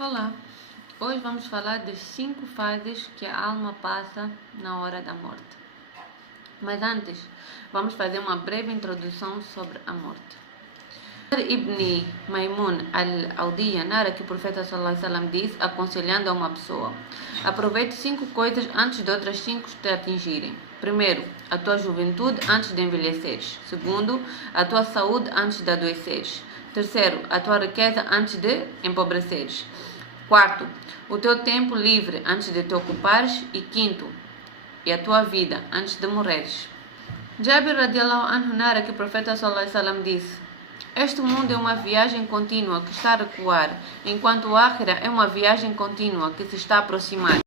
Olá, hoje vamos falar das 5 fases que a alma passa na hora da morte. Mas antes, vamos fazer uma breve introdução sobre a morte. Ibn Maimun al-Audiya narra que o profeta sallallahu alaihi wasallam diz, aconselhando a uma pessoa: aproveite 5 coisas antes de outras 5 te atingirem. Primeiro, a tua juventude antes de envelheceres. Segundo, a tua saúde antes de adoeceres. Terceiro, a tua riqueza antes de empobreceres. Quarto, o teu tempo livre antes de te ocupares. E quinto, e a tua vida antes de morreres. Jabir radiallahu anhu narra que o profeta sallallahu alaihi wasallam disse: este mundo é uma viagem contínua que está a recuar, enquanto o Akhira é uma viagem contínua que se está a aproximar.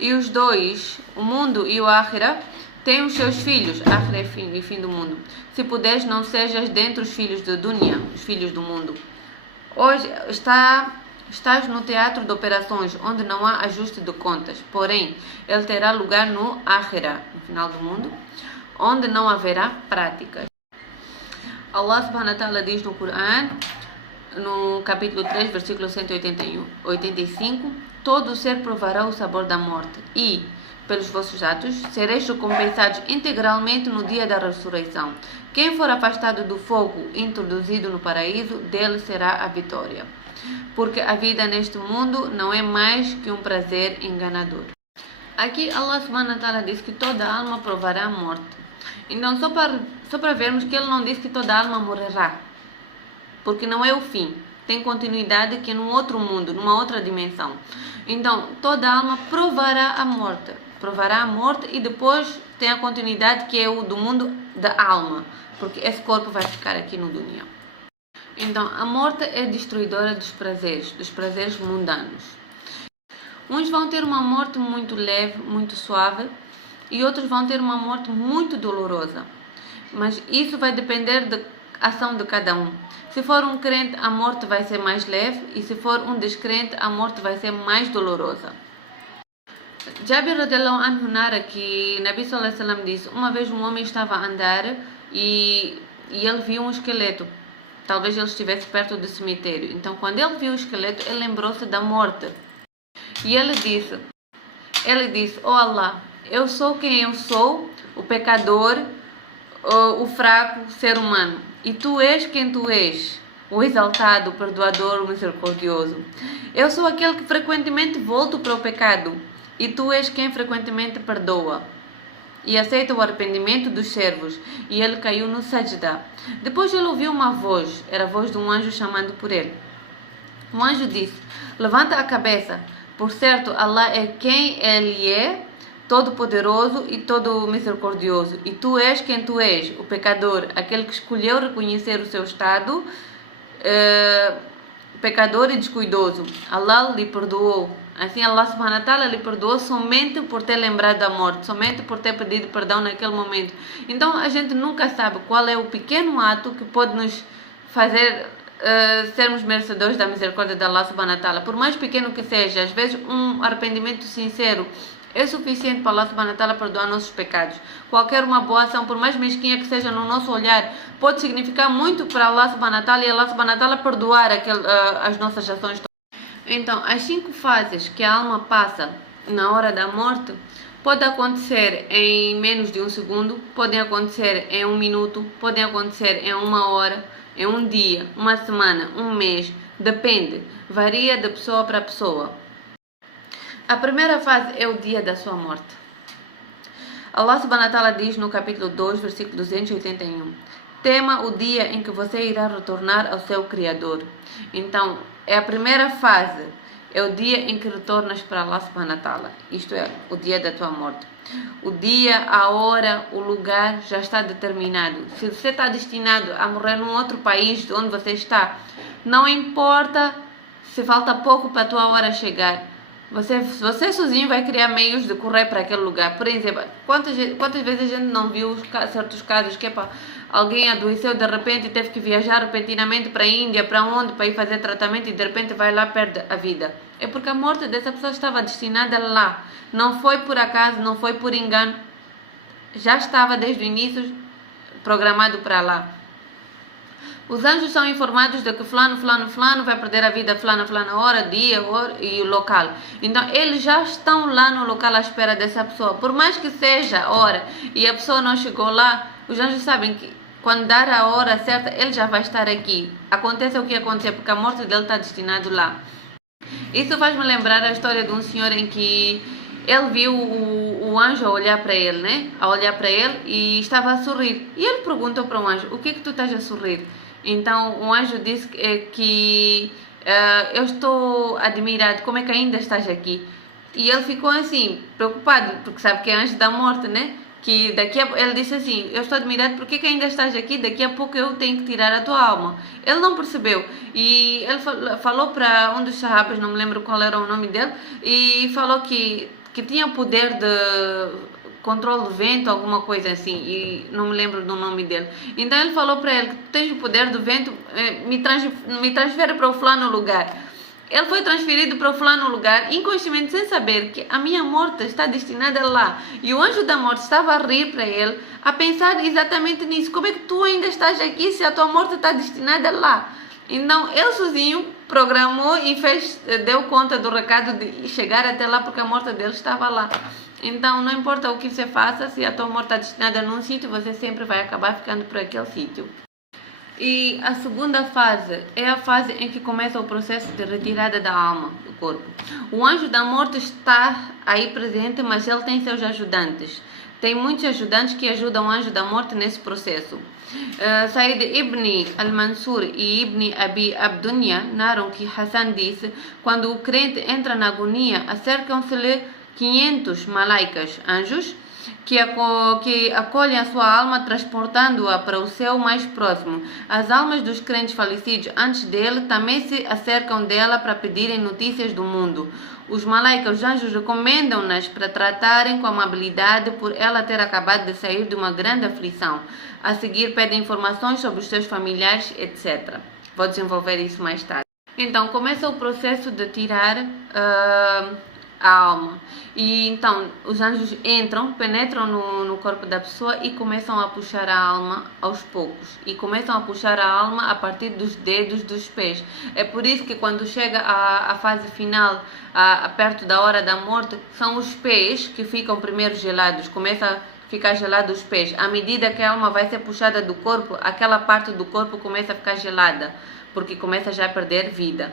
E os dois, o mundo e o Akhira, têm os seus filhos, Akhira e fim do mundo. Se puderes, não sejas dentre os filhos de Dunya, os filhos do mundo. Hoje estás no teatro de operações, onde não há ajuste de contas. Porém, ele terá lugar no Akhira, no final do mundo, onde não haverá práticas. Allah subhanahu wa ta'ala diz no Coran, no capítulo 3, versículo 185, todo ser provará o sabor da morte e, pelos vossos atos, sereis recompensados integralmente no dia da ressurreição. Quem for afastado do fogo e introduzido no paraíso, dele será a vitória. Porque a vida neste mundo não é mais que um prazer enganador. Aqui Allah subhanahu wa ta'ala diz que toda alma provará a morte. Então, só para vermos que ele não diz que toda alma morrerá, porque não é o fim, tem continuidade que é num outro mundo, numa outra dimensão. Então, toda alma provará a morte e depois tem a continuidade que é o do mundo da alma, porque esse corpo vai ficar aqui no dunya. Então, a morte é destruidora dos prazeres mundanos. Uns vão ter uma morte muito leve, muito suave, e outros vão ter uma morte muito dolorosa. Mas isso vai depender da ação de cada um. Se for um crente, a morte vai ser mais leve, e se for um descrente, a morte vai ser mais dolorosa. Jabir radiallahu anhu narra que Nabi sallallahu alaihi wasallam disse: uma vez um homem estava a andar e ele viu um esqueleto. Talvez ele estivesse perto do cemitério. Então, quando ele viu o esqueleto, ele lembrou-se da morte. E ele disse: oh Allah, eu sou quem eu sou, o pecador, o fraco ser humano. E tu és quem tu és, o exaltado, o perdoador, o misericordioso. Eu sou aquele que frequentemente volto para o pecado. E tu és quem frequentemente perdoa e aceita o arrependimento dos servos. E ele caiu no sajda. Depois ele ouviu uma voz, era a voz de um anjo chamando por ele. O anjo disse: levanta a cabeça, por certo Allah é quem ele é, todo-poderoso e todo misericordioso. E tu és quem tu és, o pecador, aquele que escolheu reconhecer o seu estado, pecador e descuidoso. Allah lhe perdoou. Assim, Allah subhanahu wa ta'ala lhe perdoou somente por ter lembrado da morte, somente por ter pedido perdão naquele momento. Então, a gente nunca sabe qual é o pequeno ato que pode nos fazer sermos merecedores da misericórdia de Allah subhanahu wa ta'ala. Por mais pequeno que seja, às vezes um arrependimento sincero é suficiente para Allah subhanahu wa ta'ala perdoar nossos pecados. Qualquer uma boa ação, por mais mesquinha que seja no nosso olhar, pode significar muito para Allah subhanahu wa ta'ala e Allah subhanahu wa ta'ala perdoar as nossas ações. Então, as 5 fases que a alma passa na hora da morte pode acontecer em menos de um segundo, podem acontecer em 1 minuto, podem acontecer em 1 hora, em 1 dia, 1 semana, 1 mês, depende, varia de pessoa para pessoa. A primeira fase é o dia da sua morte. Allah subhanahu wa ta'ala diz no capítulo 2, versículo 281: tema o dia em que você irá retornar ao seu Criador. Então, é a primeira fase, é o dia em que retornas para Allah subhanahu wa ta'ala. Isto é, o dia da tua morte. O dia, a hora, o lugar já está determinado. Se você está destinado a morrer num outro país de onde você está, não importa se falta pouco para a tua hora chegar. Você sozinho vai criar meios de correr para aquele lugar. Por exemplo, quantas vezes a gente não viu certos casos que alguém adoeceu de repente e teve que viajar repentinamente para a Índia, para onde, para ir fazer tratamento e de repente vai lá e perde a vida. É porque a morte dessa pessoa estava destinada lá. Não foi por acaso, não foi por engano. Já estava desde o início programado para lá. Os anjos são informados de que fulano vai perder a vida, fulana hora, dia e o local. Então, eles já estão lá no local à espera dessa pessoa. Por mais que seja a hora e a pessoa não chegou lá, os anjos sabem que quando dar a hora certa, ele já vai estar aqui. Aconteça o que acontecer, porque a morte dele está destinado lá. Isso faz-me lembrar a história de um senhor em que ele viu o anjo a olhar para ele, né? A olhar para ele e estava a sorrir. E ele perguntou para o anjo, o que é que tu estás a sorrir? Então o anjo disse que eu estou admirado, como é que ainda estás aqui? E ele ficou assim, preocupado, porque sabe que é anjo da morte, né? Que ele disse assim, eu estou admirado, porque que ainda estás aqui? Daqui a pouco eu tenho que tirar a tua alma. Ele não percebeu e ele falou para um dos sahabas, não me lembro qual era o nome dele, e falou que tinha poder de controle do vento, alguma coisa assim, e não me lembro do nome dele. Então ele falou para ele, que tens o poder do vento, me transfere para o fulano lugar. Ele foi transferido para o fulano lugar, inconscientemente, sem saber que a minha morte está destinada lá. E o anjo da morte estava a rir para ele, a pensar exatamente nisso. Como é que tu ainda estás aqui se a tua morte está destinada lá? Então ele sozinho programou e deu conta do recado de chegar até lá, porque a morte dele estava lá. Então não importa o que você faça, se a tua morte está destinada num sítio, você sempre vai acabar ficando por aquele sítio. E a segunda fase é a fase em que começa o processo de retirada da alma do corpo. O anjo da morte está aí presente, mas ele tem seus ajudantes. Tem muitos ajudantes que ajudam o anjo da morte nesse processo. Said ibn al-Mansur e ibn Abi Abdunya narram que Hassan disse: quando o crente entra na agonia, acercam-se-lhe 500 malaicas, anjos, que acolhem a sua alma, transportando-a para o céu mais próximo. As almas dos crentes falecidos antes dele também se acercam dela para pedirem notícias do mundo. Os malaicas, os anjos, recomendam-nas para tratarem com amabilidade por ela ter acabado de sair de uma grande aflição. A seguir pedem informações sobre os seus familiares, etc. Vou desenvolver isso mais tarde. Então, começa o processo de tirar a alma. E então os anjos penetram no corpo da pessoa e começam a puxar a alma aos poucos. E começam a puxar a alma a partir dos dedos dos pés. É por isso que quando chega a fase final, perto da hora da morte, são os pés que ficam primeiro gelados. Começa a ficar gelado os pés. À medida que a alma vai ser puxada do corpo, aquela parte do corpo começa a ficar gelada, porque começa já a perder vida.